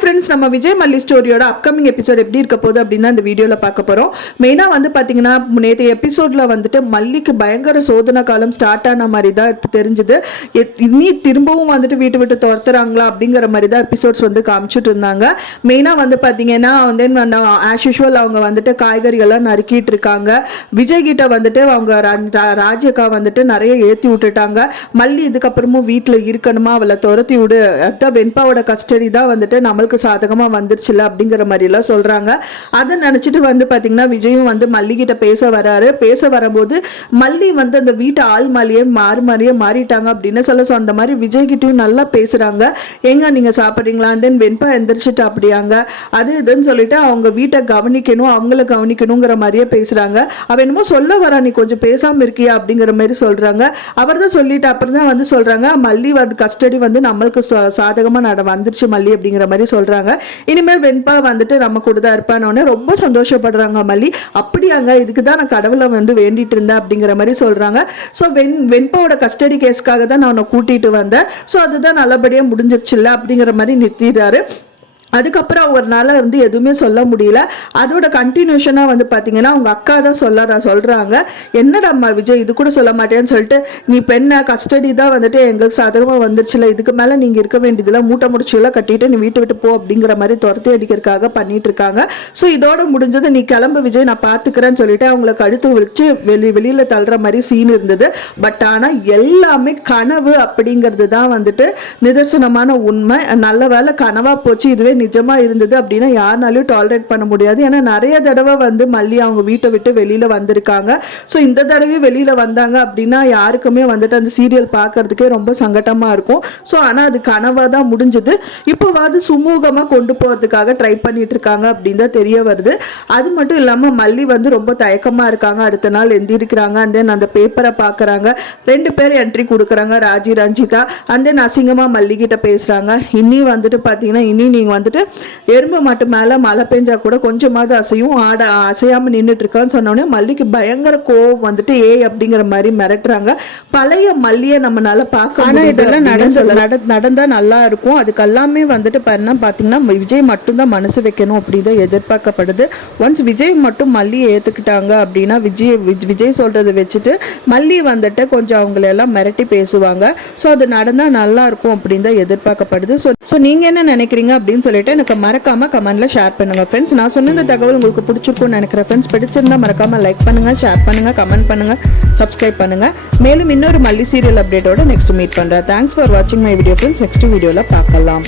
Friends, நம்ம விஜய் மல்லி ஸ்டோரியோட upcoming episode எப்படி இருக்க போகுது அப்படின்னு தான் இந்த வீடியோவில் பார்க்க போகிறோம். மெயினாக வந்து பார்த்தீங்கன்னா, நேற்று எபிசோடில் வந்துட்டு மல்லிக்கு பயங்கர சோதனை காலம் ஸ்டார்ட் ஆன மாதிரி தான் தெரிஞ்சுது. இனி திரும்பவும் வந்துட்டு வீட்டு விட்டு துரத்துறாங்களா அப்படிங்கிற மாதிரி தான் எபிசோட்ஸ் வந்து காமிச்சிட்டு இருந்தாங்க. மெயினாக வந்து பார்த்தீங்கன்னா ஆஸ் யூஷுவல் அவங்க வந்துட்டு காய்கறிகள்லாம் நறுக்கிட்டு இருக்காங்க. விஜய் கிட்ட வந்துட்டு அவங்க ராஜ்யக்கா வந்துட்டு நிறைய ஏற்றி விட்டுட்டாங்க. மல்லி இதுக்கப்புறமும் வீட்டில் இருக்கணுமா, அவளை துரத்தி விடு, அதான் வெண்பாவோட கஸ்டடி தான் வந்துட்டு நம்மளுக்கு சாதகமா வந்துருச்சுல அப்படிங்கிற மாதிரி எல்லாம் சொல்றாங்க. அதை நினைச்சிட்டு வந்து பாத்தீங்கன்னா விஜயும் வந்து மல்லி கிட்ட பேச வராரு. பேச வரும்போது மல்லி வந்து அந்த வீட்டு ஆள் மாலியே மாறியே மாறிட்டாங்க அப்படின்னு சொல்ல. அந்த மாதிரி விஜய் கிட்டயும் நல்லா பேசுறாங்க. எங்க நீங்க சாப்பிட்றீங்களா, தென் வெண்பா எந்திரிச்சிட்டு அப்படியாங்க, அது இதுன்னு சொல்லிட்டு அவங்க வீட்டை கவனிக்கணும், அவங்கள கவனிக்கணுங்கிற மாதிரியே பேசுறாங்க. அவ என்னமோ சொல்ல வரா, நீ கொஞ்சம் பேசாம இருக்கியா அப்படிங்கிற மாதிரி சொல்றாங்க. அவர் தான் சொல்லிட்டு அப்புறம் தான் வந்து சொல்றாங்க, மல்லி கஸ்டடி வந்து நம்மளுக்கு சாதகமா வந்துருச்சு மல்லி அப்படிங்கிற மாதிரி சொல்றாங்க. இனிமேல் வெண்பா வந்துட்டு நம்ம கூட தான் இருப்பானோன்னு ரொம்ப சந்தோஷப்படுறாங்க மல்லி. அப்படியாங்க, இதுக்கு தான் நான் கடவுளை வந்து வேண்டிட்டு இருந்தேன் அப்படிங்கிற மாதிரி சொல்றாங்க. ஸோ வெண்பாவோட கஸ்டடி கேஸ்க்காக தான் நான் கூட்டிட்டு வந்தேன். ஸோ அதுதான் நல்லபடியா முடிஞ்சிருச்சுல்ல அப்படிங்கிற மாதிரி நிறுத்திடுறாரு. அதுக்கப்புறம் அவங்கனால வந்து எதுவுமே சொல்ல முடியல. அதோட கண்டினியூஷனாக வந்து பார்த்தீங்கன்னா அவங்க அக்கா தான் சொல்கிறாங்க, என்னடாம்மா விஜய் இது கூட சொல்ல மாட்டேன்னு சொல்லிட்டு, நீ பெண்ணை கஸ்டடி தான் வந்துட்டு எங்களுக்கு சாதகமாக வந்துருச்சுல, இதுக்கு மேலே நீங்கள் இருக்க வேண்டியதில்லை, மூட்டை முடிச்சுலாம் கட்டிட்டு நீ வீட்டை விட்டு போ அப்படிங்கிற மாதிரி துரத்தி அடிக்கிறதுக்காக பண்ணிட்டு இருக்காங்க. ஸோ இதோட முடிஞ்சது, நீ கிளம்பு விஜய், நான் பார்த்துக்கிறேன்னு சொல்லிட்டு அவங்கள கழுத்து வச்சு வெளியில் தள்ளுற மாதிரி சீன் இருந்தது. பட் ஆனால் எல்லாமே கனவு அப்படிங்கிறது தான் வந்துட்டு நிதர்சனமான உண்மை. நல்ல வேலை கனவா போச்சு, இதுவே நிஜமா இருந்தது அப்படின்னா யாருனாலையும் டாலரேட் பண்ண முடியாது. ஏன்னா நிறைய தடவை வந்து மல்லி அவங்க வீட்டை விட்டு வெளியில வந்திருக்காங்க. ஸோ இந்த தடவை வெளியில வந்தாங்க அப்படின்னா யாருக்குமே வந்துட்டு அந்த சீரியல் பார்க்கறதுக்கே ரொம்ப சங்கட்டமா இருக்கும். ஸோ ஆனால் அது கனவா தான் முடிஞ்சது. இப்போவாது சுமூகமாக கொண்டு போகிறதுக்காக ட்ரை பண்ணிட்டு இருக்காங்க அப்படின்னு தான் தெரிய வருது. அது மட்டும் இல்லாமல் மல்லி வந்து ரொம்ப தயக்கமா இருக்காங்க. அடுத்த நாள் எந்திரிக்கிறாங்க, அண்ட் தென் அந்த பேப்பரை பார்க்குறாங்க. 2 பேர் என்ட்ரி கொடுக்குறாங்க, ராஜி ரஞ்சிதா. அண்ட் தென் அசிங்கமா மல்லி கிட்ட பேசுறாங்க. இனி வந்துட்டு பார்த்தீங்கன்னா, இனி நீங்க வந்துட்டு எறும்பு மாட்டு மேல மழை பெஞ்சா கூட கொஞ்சமாவது அசையும், அசையாம நின்றுட்டு இருக்கான்னு சொன்னோடனே மல்லிக்கு பயங்கர கோவம் வந்துட்டு அப்படிங்கிற மாதிரி மிரட்டுறாங்க. பழைய மல்லியை நம்மளால பார்க்க, ஆனா இதெல்லாம் நடந்தா நல்லா இருக்கும். அதுக்கு எல்லாமே வந்துட்டு பாத்தீங்கன்னா விஜய் மட்டும் தான் மனசு வைக்கணும் அப்படிதான் எதிர்பார்க்கப்படுது. ஒன்ஸ் விஜய் மட்டும் மல்லியை ஏத்துக்கிட்டாங்க அப்படின்னா விஜய் சொல்றதை வச்சுட்டு மல்லி வந்துட்டு கொஞ்சம் அவங்களை எல்லாம் மிரட்டி பேசுவாங்க. ஸோ அது நடந்தா நல்லா இருக்கும் அப்படின்னு தான் எதிர்பார்க்கப்படுது. ஸோ நீங்க என்ன நினைக்கிறீங்க அப்படின்னு சொல்லிட்டு எனக்கு மறக்காம கமெண்ட்ல ஷேர் பண்ணுங்க ஃப்ரெண்ட்ஸ். நான் சொன்ன இந்த தகவல் உங்களுக்கு பிடிச்சிருக்கும்னு நினைக்கிறேன் ஃப்ரெண்ட்ஸ். பிடிச்சிருந்தா மறக்காம லைக் பண்ணுங்க, ஷேர் பண்ணுங்க, கமெண்ட் பண்ணுங்க, சப்ஸ்கிரைப் பண்ணுங்க. மேலும் இன்னொரு மல்லி சீரியல் அப்டேட்டோட நெக்ஸ்ட் மீட் பண்றேன். தேங்க்ஸ் ஃபார் வாட்சிங் மை வீடியோ ஃப்ரெண்ட்ஸ். நெக்ஸ்ட் வீடியோல பார்க்கலாம்.